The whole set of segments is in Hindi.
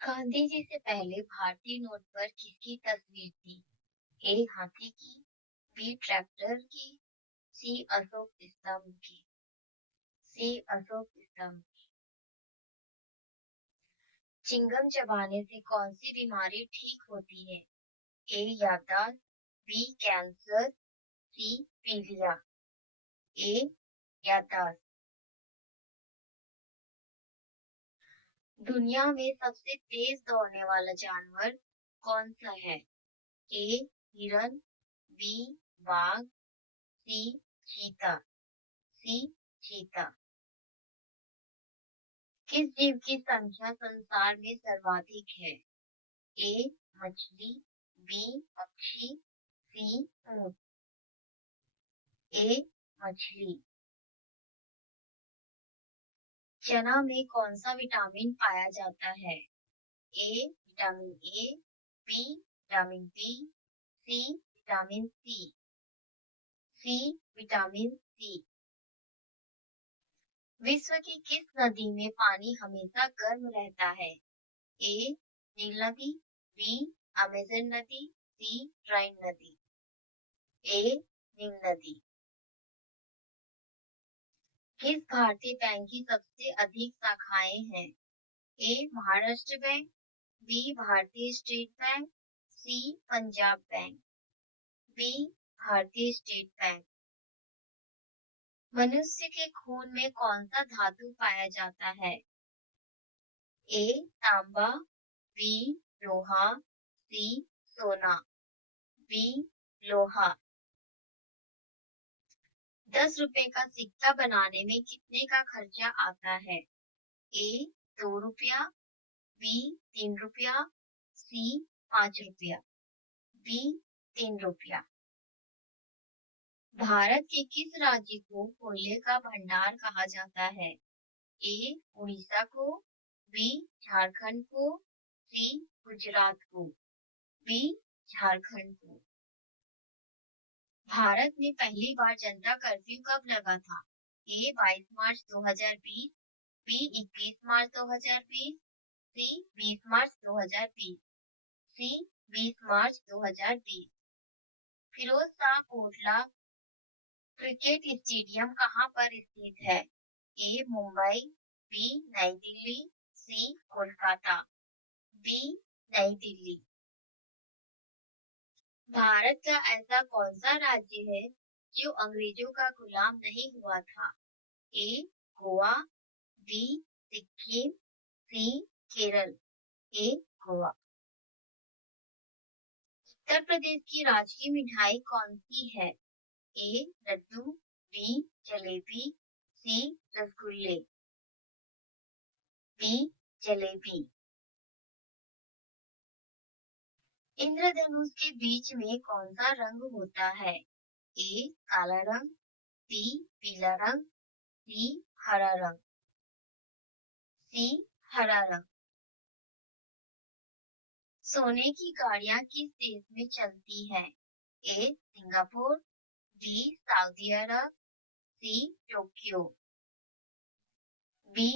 गांधी जी से पहले भारतीय नोट पर किसकी तस्वीर थी? ए हाथी की, बी ट्रैक्टर की, सी अशोक स्तंभ की। सी अशोक स्तंभ। चिंगम चबाने से कौन सी बीमारी ठीक होती है? ए याददाश्त, बी कैंसर, सी पीलिया। ए याददाश्त। दुनिया में सबसे तेज दौड़ने वाला जानवर कौन सा है? ए हिरन, बी बाघ, सी चीता। सी चीता। किस जीव की संख्या संसार में सर्वाधिक है? ए मछली, बी पक्षी, सी ऊंट। ए मछली। चना में कौन सा विटामिन पाया जाता है? A vitamin A, B vitamin B, C vitamin C. C vitamin C. विश्व की किस नदी में पानी हमेशा गर्म रहता है? ए नील नदी, बी अमेजन नदी, सी राइन नदी। ए नील नदी। किस भारतीय बैंक की सबसे अधिक शाखाएं हैं? ए महाराष्ट्र बैंक, बी भारतीय स्टेट बैंक, सी पंजाब बैंक। बी भारतीय स्टेट बैंक। मनुष्य के खून में कौन सा धातु पाया जाता है? ए तांबा, बी लोहा, सी सोना। बी लोहा। 10 रुपए का सिक्का बनाने में कितने का खर्चा आता है? ए 2 रुपया, बी 3 रुपया, सी 5 रुपया। बी 3 रुपया। भारत के किस राज्य को कोयले का भंडार कहा जाता है? ए उड़ीसा को, बी झारखंड को, सी गुजरात को। बी झारखंड को। भारत में पहली बार जनता कर्फ्यू कब लगा था? ए 22 मार्च 2020, बी 21 मार्च 2020, सी 20 मार्च 2020। सी 20 मार्च 2020। फिरोज शाह कोटला क्रिकेट स्टेडियम कहाँ पर स्थित है? ए मुंबई, बी नई दिल्ली, सी कोलकाता। बी नई दिल्ली। भारत का ऐसा कौन सा राज्य है जो अंग्रेजों का गुलाम नहीं हुआ था? ए गोवा, बी सिक्किम, सी केरल। ए गोवा। उत्तर प्रदेश की राजकीय मिठाई कौन सी है? ए लड्डू, बी जलेबी, सी रसगुल्ले। बी जलेबी। इंद्रधनुष के बीच में कौन सा रंग होता है? ए काला रंग, बी पीला रंग, सी हरा रंग। सी हरा रंग। सोने की गाड़ियां किस देश में चलती हैं? ए सिंगापुर, बी सऊदी अरब, सी टोक्यो। बी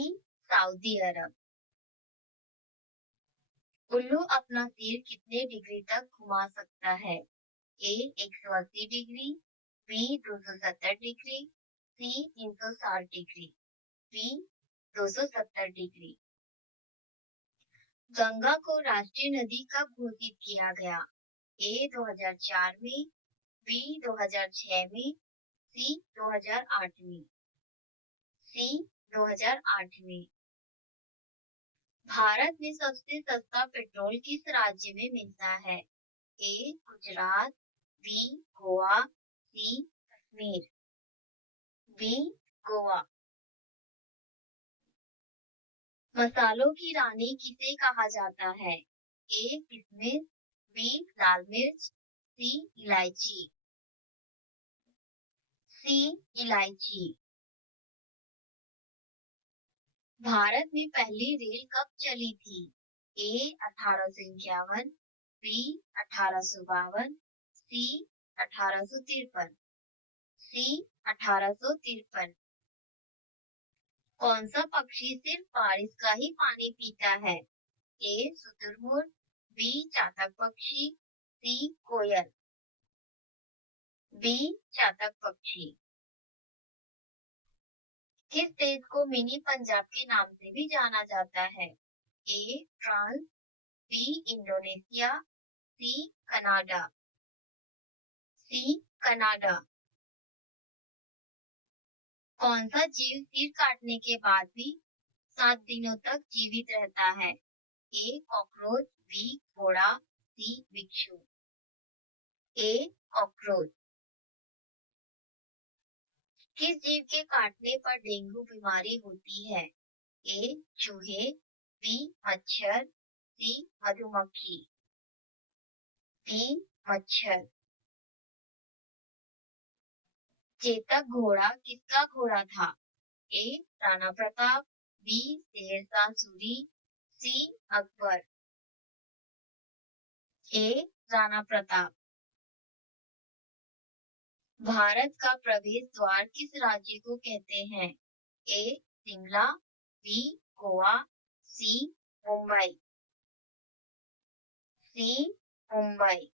सऊदी अरब। उल्लू अपना सिर कितने डिग्री तक घुमा सकता है? ए 180 डिग्री, बी 270 डिग्री, सी 360 डिग्री, बी 270 डिग्री। गंगा को राष्ट्रीय नदी कब घोषित किया गया? ए 2004 में, बी 2006 में, सी 2008 में। सी 2008 में। भारत में सबसे सस्ता पेट्रोल किस राज्य में मिलता है? ए गुजरात, बी गोवा, सी कश्मीर। बी गोवा। मसालों की रानी किसे कहा जाता है? ए किशमिश, बी लाल मिर्च, सी इलायची। सी इलायची। भारत में पहली रेल कब चली थी? ए 1851, बी 1852, सी 1853, सी 1853। कौन सा पक्षी सिर्फ बारिश का ही पानी पीता है? ए शुतुरमुर्ग, बी चातक पक्षी, सी कोयल। बी चातक पक्षी। किस देश को मिनी पंजाब के नाम से भी जाना जाता है? A France, B Indonesia, C Canada. C Canada. कौन सा जीव सिर काटने के बाद भी 7 दिनों तक जीवित रहता है? ए कॉकरोच, बी घोड़ा, सी बिच्छू। ए कॉकरोच। किस जीव के काटने पर डेंगू बीमारी होती है? ए चूहे, बी मच्छर, सी मधुमक्खी। डी मच्छर। चेतक घोड़ा किसका घोड़ा था? ए राणा प्रताप, बी शेरशाह सूरी, सी अकबर। ए राणा प्रताप। भारत का प्रवेश द्वार किस राज्य को कहते हैं? ए शिमला, बी गोवा, सी मुंबई। सी मुंबई।